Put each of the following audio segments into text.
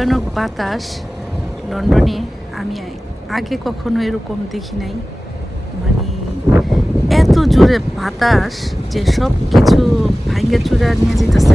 ভয়ানক বাতাস লন্ডনে আমি আগে কখনো এরকম দেখি নাই। মানে এত জোরে বাতাস যে সব কিছু ভাঙ্গে চূড়া নিয়ে যেতেছে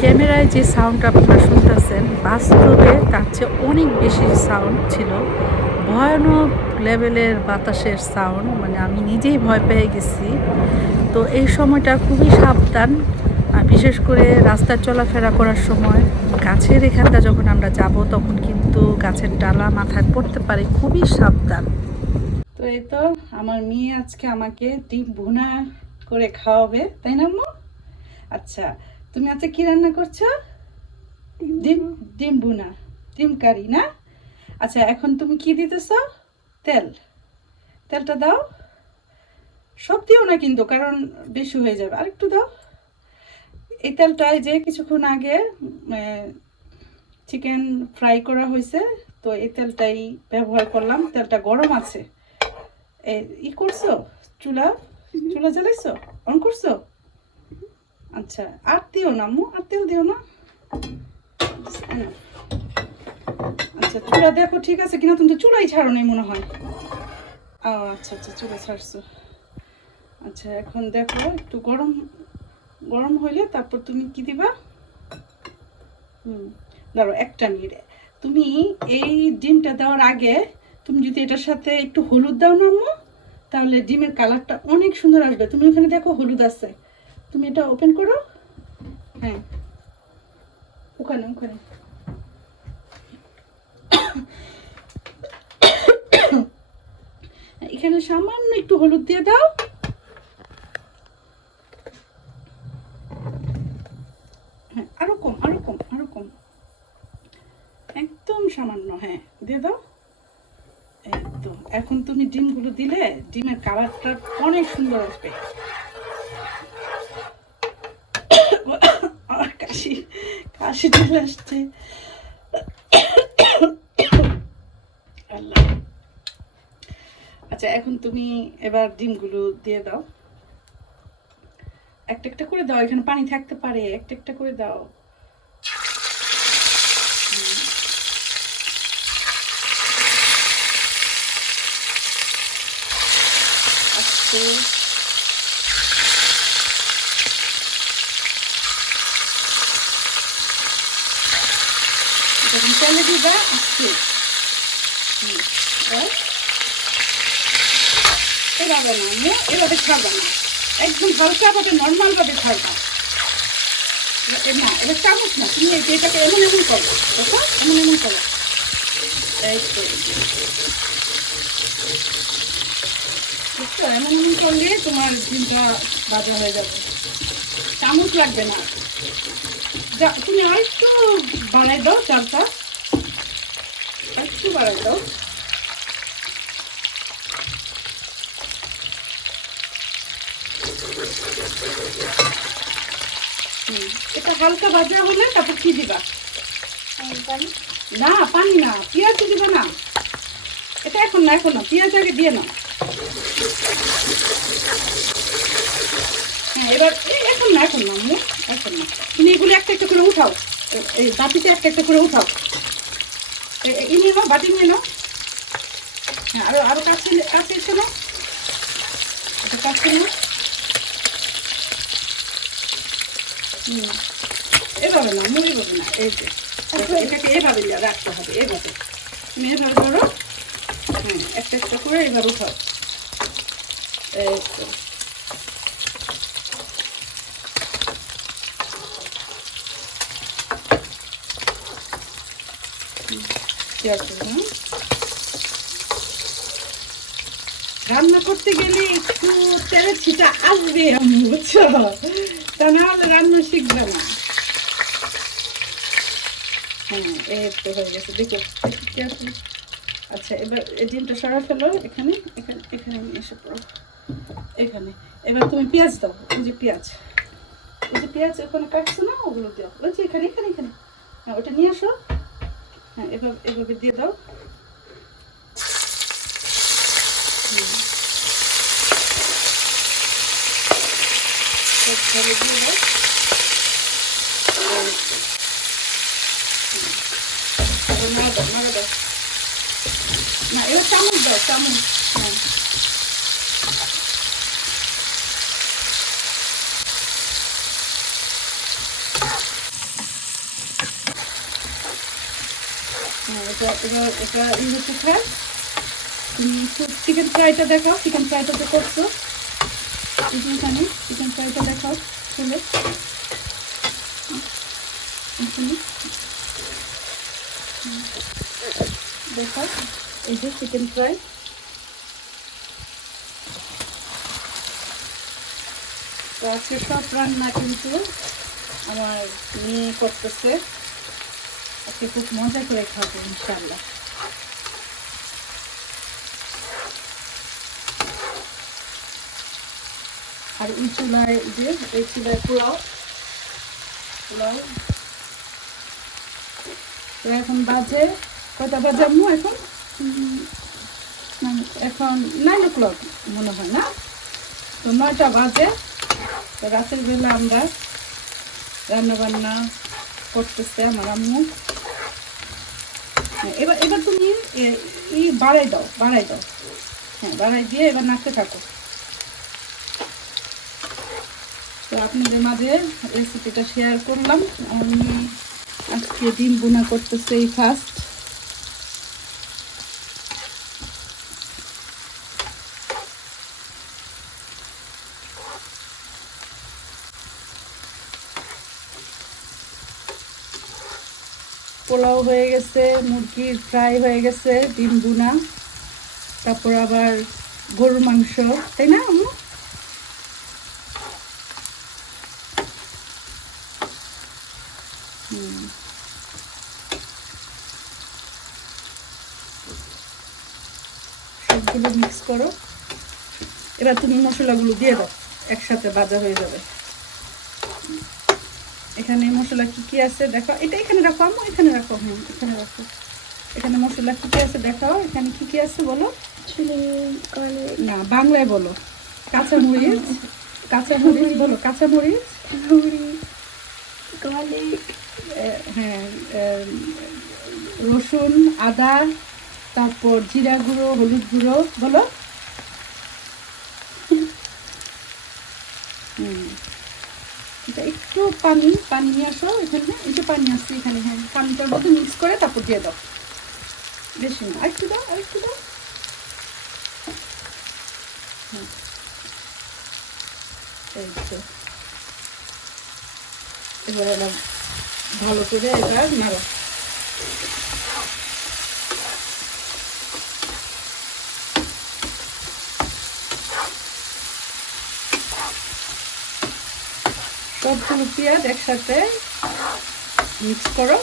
ক্যামেরায় যে সাউন্ড আপনারা শুনতেছেন, বাস্তবে তার চেয়ে অনেক বেশি সাউন্ড ছিল। ভয়ানক লেভেলের বাতাসের সাউন্ড মানে আমি নিজেই ভয় পেয়ে গেছি। তো এই সময়টা খুবই সাবধান আর বিশেষ করে রাস্তায় চলাফেরা করার সময়। গাছের এখানটা যখন আমরা যাব তখন কিন্তু গাছের ডালা মাথায় পড়তে পারে খুবই সাবধান। তো এই তো আমার মেয়ে আজকে আমাকে ডিম ভুনা করে খাওয়াবে তাই না মো আচ্ছা তুমি আজকে কি রান্না করছ? ডিম ডিম ভুনা ডিম কারি না? আচ্ছা এখন তুমি কি দিতেছ? তেল। তেলটা দাও। সব দিও না কিন্তু, কারণ বেশি হয়ে যাবে। আর একটু দাও। এই তেলটায় যে কিছুক্ষণ আগে চিকেন ফ্রাই করা হয়েছে, তো এই তেলটাই ব্যবহার করলাম। তেলটা গরম আছে। ই করছ? চুলা? চুলা জ্বালাইছো? অন করছ? আচ্ছা আর দিও না, মু, আর তেল দিও না। না। আচ্ছা চুলা দেখো, ঠিক আছে কিনা? তুমি তো চুলাই ছাড়ো নাই মনে হয়। ও আচ্ছা আচ্ছা চুলা ছাড়ছো। আচ্ছা এখন দেখো, একটু গরম গরম হইলে তারপর তুমি কি দিবা? হুম, ধরো একটা মিনিট। তুমি এই ডিমটা দেওয়ার আগে তুমি যদি এটার সাথে একটু হলুদ দাও না তাহলে ডিমের কালারটা অনেক সুন্দর আসবে। তুমি ওখানে দেখো হলুদ আছে। তুমি এটা ওপেন করো। হ্যাঁ। ওখানে ওখানে এখানে সামান্য একটু হলুদ দিয়ে দাও। হ্যাঁ আরও কম আরও কম আরও কম। একদম সামান্য হ্যাঁ দিয়ে দাও। একদম। এখন তুমি ডিমগুলো দিলে ডিমের কালারটা অনেক সুন্দর আসবে। কাশি কাশি চলে আসছে আল্লাহ আচ্ছা এখন তুমি এবার ডিমগুলো দিয়ে দাও। একটা একটা করে দাও, এখানে পানি থাকতে পারে, একটা একটা করে দাও। আচ্ছা যখন তেলে দিবা আস্তে হুম, দাও। এভাবে না আম্মু, এভাবে ছাড়বা না একদম হালকা ভাবে নর্মাল ভাবে ছাড়বা এ- এ না এটা চামচ না, তুমি এটাকে এমন এমন করো, দেখো, এমন এমন করো। বুঝছ এমন এমন করলে তোমার ডিমটা ভাজা হয়ে যাবে। চামচ লাগবে না। যা, তুমি আরেকটু বাড়াই দাও চালটা। আরেকটু বাড়াই দাও। এটা হালকা ভাজা হলে তারপর কি দিবা? না পানি না পেঁয়াজ দিবা না। এটা এখন না এখন না পেঁয়াজ আগে দিয়ে না হ্যাঁ এবার এখন না এখন না আম্মু, এখন না। তুমি এগুলো একটা একটা করে উঠাও। এই বাটিতে একটা একটা করে উঠাও। এ- এ- নিয়ে নাও বাটি নিয়ে নাও। হ্যাঁ আরও আরও কাছে কাছে এসে নাও এটা কাছে নাও এভাবে না, মুড়ি ভাবে না, এই যে। এটাকে এভাবে রাখতে হবে, এভাবে। তুমি এভাবে ধরো। হুম, একটা একটা করে এবার উঠাও। এই তো। রান্না করতে গেলে একটু তেলের ছিটা আসবে, বুঝছ? তা না হলে রান্না শিখবে না। হ্যাঁ হয়ে গেছে। দেখো। আচ্ছা এবার এখানে এখানে এসে এখানে। এবার তুমি দাও যে যে ওখানে কাটছো না, ওগুলো দাও। এখানে এখানে। হ্যাঁ ওটা নিয়ে আসো। হ্যাঁ এভাবে এভাবে দিয়ে দাও। হুম। ঢেলে দিয়ে এবার নাড়া দাও নাড়া দাও না এবার চামচ হ্যাঁ এটা এটা এটা হচ্ছে খায় তুমি চিকেন ফ্রাইটা দেখাও চিকেন ফ্রাইটা তো করছ। এখানে দেখাও খুলে। দেখাও, এই যে চিকেন ফ্রাই তো আজকে রান্না কিন্তু আমার মেয়ে করতেছে। খুব মজা করে খাব ইনশাল্লাহ আর এই চুলায় যে এই চুলায় পোলাও। পোলাও। তো এখন বাজে কয়টা বাজে আম্মু এখন? এখন নাইন ও ক্লক মনে হয় না? তো নয়টা বাজে। তো রাতের বেলা আমরা রান্না বান্না করতেছে আমার আম্মু। হ্যাঁ, এবার এবার তুমি ই বাড়াই দাও বাড়াই দাও। হ্যাঁ বাড়াই দিয়ে এবার নাচতে থাকো তো আপনাদের মাঝে রেসিপিটা শেয়ার করলাম। আমি আজকে ডিম বোনা করতেছে এই ফার্স্ট পোলাও হয়ে গেছে মুরগির ফ্রাই হয়ে গেছে, ডিম বুনা তারপর আবার গরুর মাংস, তাই না আম্মু হুম। সবগুলো মিক্স করো। এবার তুমি মশলাগুলো দিয়ে দাও একসাথে ভাজা হয়ে যাবে। এখানে মশলা কি কি আছে দেখো এটা এখানে রাখো আম্মু এখানে রাখো হ্যাঁ এখানে রাখো। এখানে মশলা কি কি আছে দেখাও এখানে কি কি আছে বলো? না বাংলায় বলো। কাঁচা মরিচ কাঁচা মরিচ বলো কাঁচা মরিচ হ্যাঁ রসুন আদা তারপর জিরা গুঁড়ো হলুদ গুঁড়ো বলো? এটা একটু পানি পানি নিয়ে আসো এখানে। একটু পানি আসছে এখানে হ্যাঁ। পানিটার মধ্যে মিক্স করে তারপর দিয়ে দাও। বেশি না। দাও, আরেকটু দাও। এই তো এবার এবার ভালো করে এবার নাড়ো। সবগুলো পেঁয়াজ একসাথে মিক্স করো।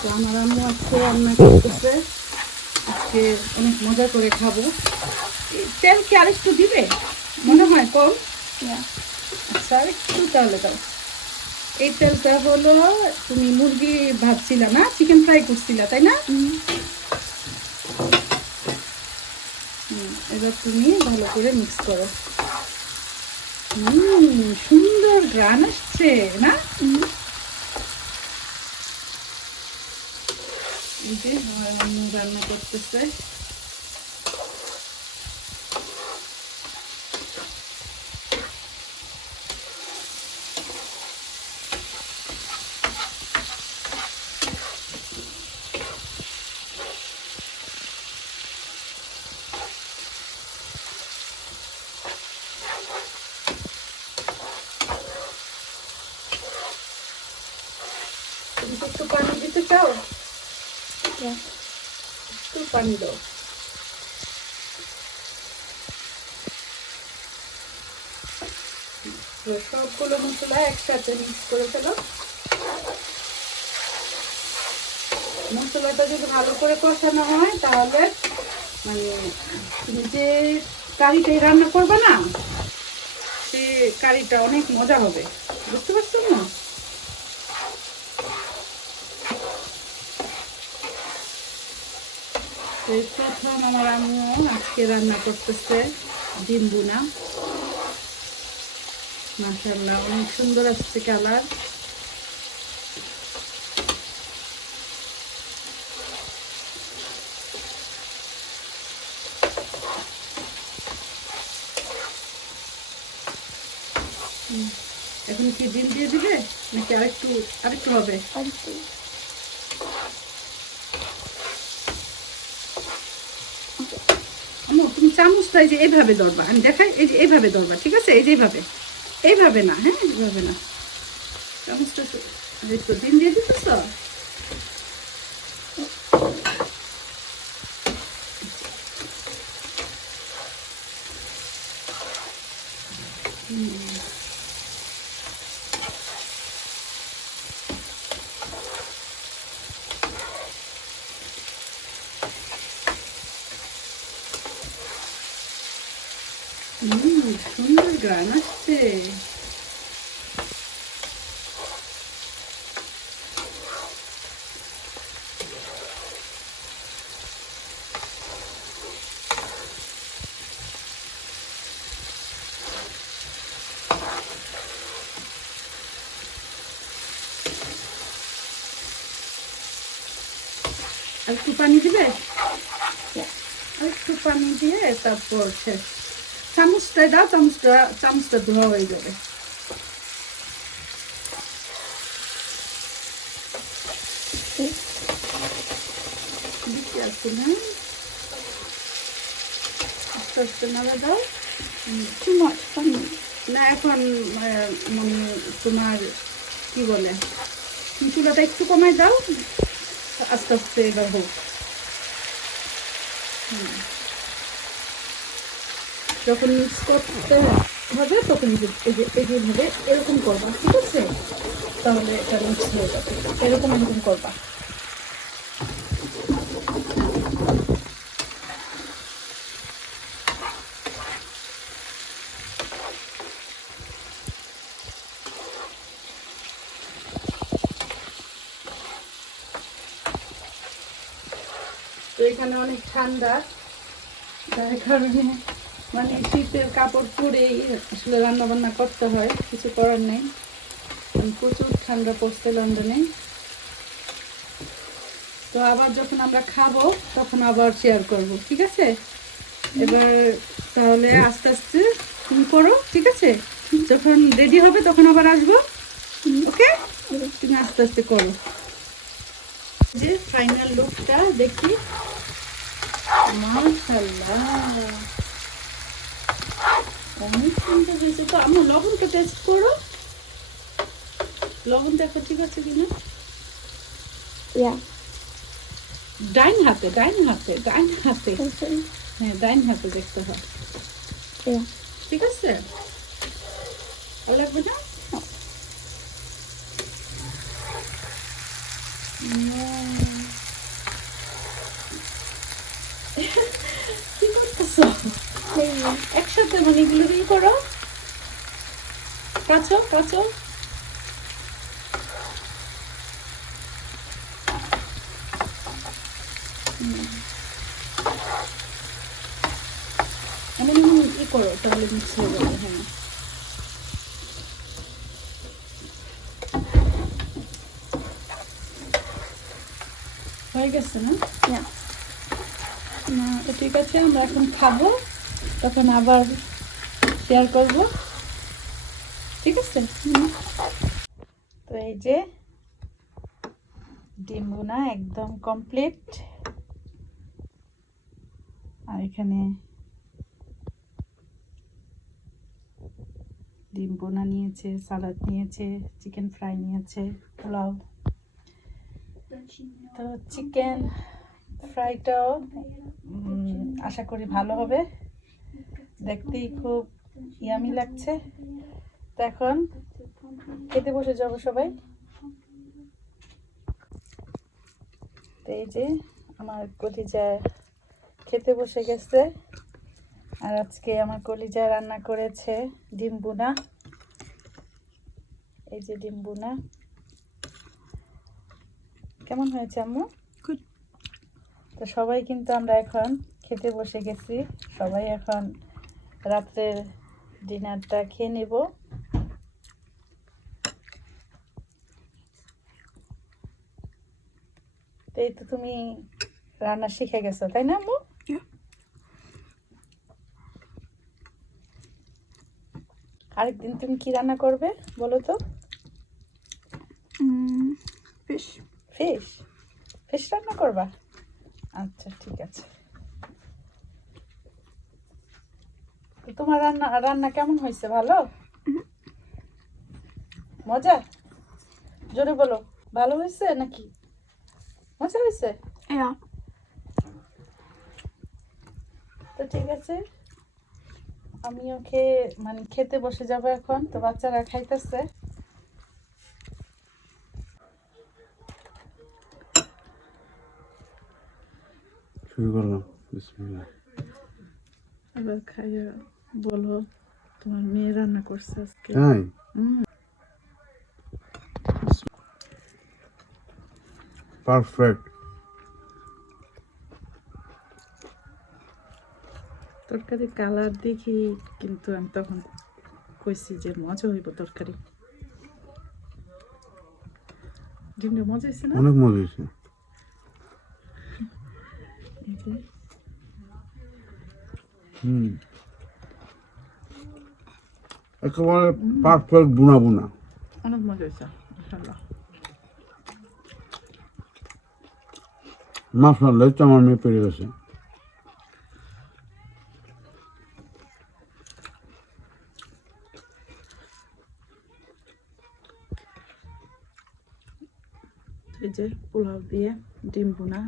তো আমার আম্মু আজকে রান্না করতেছে। আজকে অনেক মজা করে খাব। তেল কি আরেকটু দিবে? মনে হয় কম। আচ্ছা আরেকটু তাহলে দাও। এই তেলটা হলো তুমি মুরগি ভাজছিলা না? চিকেন ফ্রাই করছিলা তাই না? এবার তুমি ভালো করে মিক্স করো। হুম সুন্দর গ্রান আসছে না? এই যে আমার রান্না করতেছে। কি একটু পানি দিতে চাও? একটু পানি দাও। সবগুলো মশলা একসাথে মিক্স করে ফেলো। মশলাটা যদি ভালো করে কষানো হয় তাহলে মানে তুমি যে কারিটাই রান্না করবে না সে কারিটা অনেক মজা হবে। বুঝতে পারছ না এই প্রথম আমার আম্মু আজকে রান্না করতেছে ডিম বুনা মাশাআল্লাহ, অনেক সুন্দর আসছে কালার। এখন কি ডিম দিয়ে দিবে নাকি আরেকটু আরেকটু হবে? আরেকটু আম্মু চামচটা এই যে এইভাবে ধরবা আমি দেখাই, এই যে এইভাবে ধরবা ঠিক আছে? এই যে এইভাবে এইভাবে না হ্যাঁ? এইভাবে না। চামচটা তো দিন দিয়ে দিতেছ হুম সুন্দর গান আসছে আর একটু পানি দিবে? একটু পানি দিয়ে তারপর চামচটা দাও, চামচটা চামচটা ধোয়া হয়ে যাবে। আস্তে আস্তে নাড়া দাও। much পানি। না, এখন মানে তোমার কি বলে, চুলাটা একটু কমাই দাও। আস্তে আস্তে এবার হোক। যখন মিক্স করতে হবে, তখন এই যে- এই যে এরকম করবা, ঠিক আছে? তাহলে এটা মিক্স হয়ে যাবে। এরকম এরকম করবা। এখানে অনেক ঠান্ডা। যার কারণে মানে শীতের কাপড় পরেই আসলে রান্নাবান্না করতে হয়, কিছু করার নেই। প্রচুর ঠান্ডা পড়ছে লন্ডনে। তো আবার যখন আমরা খাব, তখন আবার শেয়ার করব, ঠিক আছে? এবার তাহলে আস্তে আস্তে করো, ঠিক আছে? যখন রেডি হবে, তখন আবার আসব, ওকে? তুমি আস্তে আস্তে করো। যে ফাইনাল লুকটা দেখি। অনেক সুন্দর হয়েছে। তো আমার লবণটা টেস্ট করো। লবণ দেখো ঠিক আছে কিনা? ডাইন হাতে ডাইন হাতে ডাইন হাতে। হ্যাঁ ডাইন হাতে দেখতে হয়। ঠিক আছে? ভালো লাগবে না কি করতেছো একসাথে এগুলো কি করো। কাছো কাছো এমন এমন ই করো তাহলে মিক্স হয়ে যাবে হ্যাঁ। হয়ে গেছে না? ঠিক আছে আমরা এখন খাব। তখন আবার শেয়ার করব। ঠিক আছে? তো এই যে ডিম বোনা একদম কমপ্লিট আর এখানে ডিম বোনা নিয়েছে, সালাদ নিয়েছে চিকেন ফ্রাই নিয়েছে, পোলাও। তো চিকেন ফ্রাইটাও আশা করি ভালো হবে। দেখতেই খুব ইয়ামি লাগছে। তো এখন খেতে বসে যাব সবাই। তো এই যে আমার কলিজা খেতে বসে গেছে। আর আজকে আমার কলিজা রান্না করেছে ডিম বুনা এই যে ডিম বুনা কেমন হয়েছে আম্মু? তো সবাই কিন্তু আমরা এখন খেতে বসে গেছি। সবাই এখন রাত্রের ডিনারটা খেয়ে নেব। এই তো তুমি রান্না শিখে গেছো তাই না আম্মু? আরেকদিন তুমি কি রান্না করবে বলো তো? ফিশ ফিশ ফিশ রান্না করবা? আচ্ছা ঠিক আছে। তোমার রান্না রান্না কেমন হয়েছে? ভালো? মজা? জোরে বলো ভালো হয়েছে নাকি? মজা হয়েছে? তো ঠিক আছে। আমি ওকে মানে খেতে বসে যাব এখন তো বাচ্চারা খাইতেছে। শুরু করলাম। বিসমিল্লাহ। এবার খাইয়া বলো তোমার মেয়ে রান্না করছে আজকে। তাই? পারফেক্ট। তরকারি কালার দেখি কিন্তু আমি তখন কইছি যে মজা হইব তরকারি। ডিমটা মজা হয়েছে না? অনেক মজা হয়েছে হুম। একেবারে পারফেক্ট বুনা বুনা অনেক মজা হয়েছে মাশাআল্লাহ। মাসাল্লাহ তো আমার মেয়ে পেরে গেছে। এই যে পোলাও দিয়ে ডিম বোনা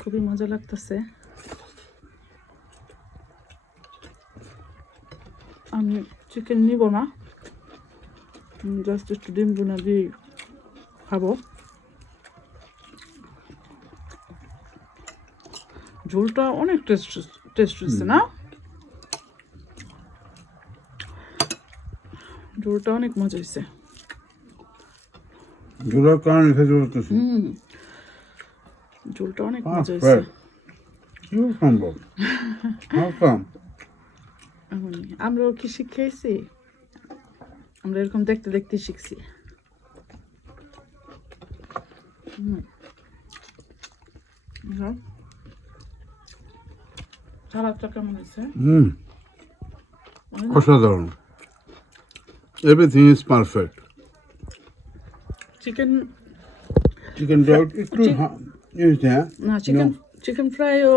খুবই মজা লাগতেছে আমি চিকেন নিব না। জাস্ট একটু ডিম বোনা দিয়ে খাব। ঝোলটা অনেক টেস্ট টেস্ট হচ্ছে না? ঝোলটা অনেক মজা হয়েছে জোড়ার কারণে খেতে পারতেছি। ঝোলটা অনেক মজা হয়েছে কি সম্ভব? আমরাও কি শিখেছি আমরা এরকম দেখতে দেখতে শিখছি। সালাদটা কেমন হয়েছে? হুম। অসাধারণ। এভরিথিং ইজ পারফেক্ট চিকেন একটু হ্যাঁ? না চিকেন চিকেন ফ্রাইও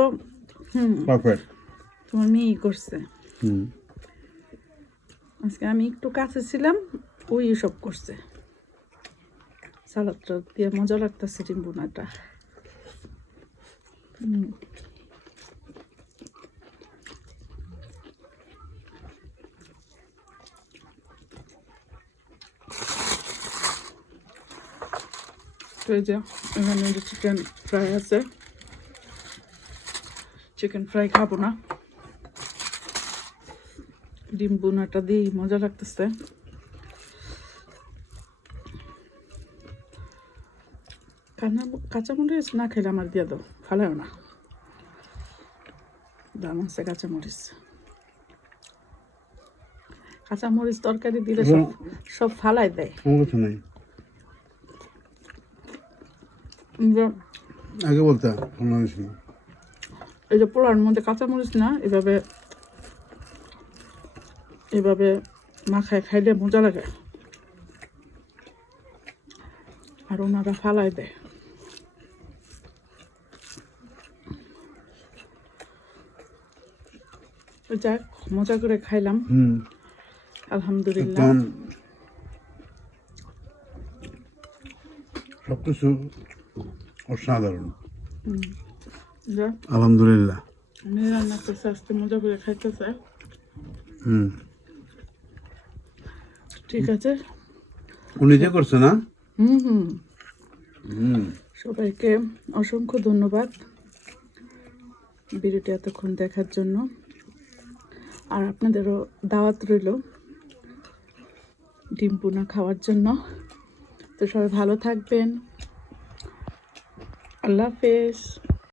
হুম। পারফেক্ট তোমার মেয়েই করছে। আজকে আমি একটু কাছে ছিলাম, ওই সব করছে। সালাদটা দিয়ে মজা লাগতেছে ডিম্বুনাটা হুম। চিকেন ফ্রাই আছে চিকেন ফ্রাই খাব না। ডিম বোনাটা দিয়ে মজা লাগতেছে। কাঁচা কাঁচামরিচ না খেলে আমার দিয়ে দাও ফালাও না। দাম আছে কাঁচামরিচ। কাঁচামরিচ তরকারি দিলে সব সব ফালাই দেয়। আগে বলতে এই যে পোলার মধ্যে কাঁচামরিচ না এভাবে এভাবে মাখায় খাইলে মজা লাগে। আর ওনারা ফালাই দেয়। যাক মজা করে খাইলাম। হুম। আলহামদুলিল্লাহ। একদম। সব কিছু অসাধারণ আলহামদুলিল্লাহ। মেয়ে রান্না করছে আজকে মজা করে খাইতেছে। হুম। ঠিক আছে? ও নিজে করছে না? হুম হুম। হুম। সবাইকে অসংখ্য ধন্যবাদ ভিডিওটি এতক্ষণ দেখার জন্য। আর আপনাদেরও দাওয়াত রইল ডিম পোনা খাওয়ার জন্য। তো সবাই ভালো থাকবেন। আল্লাহ হাফেজ।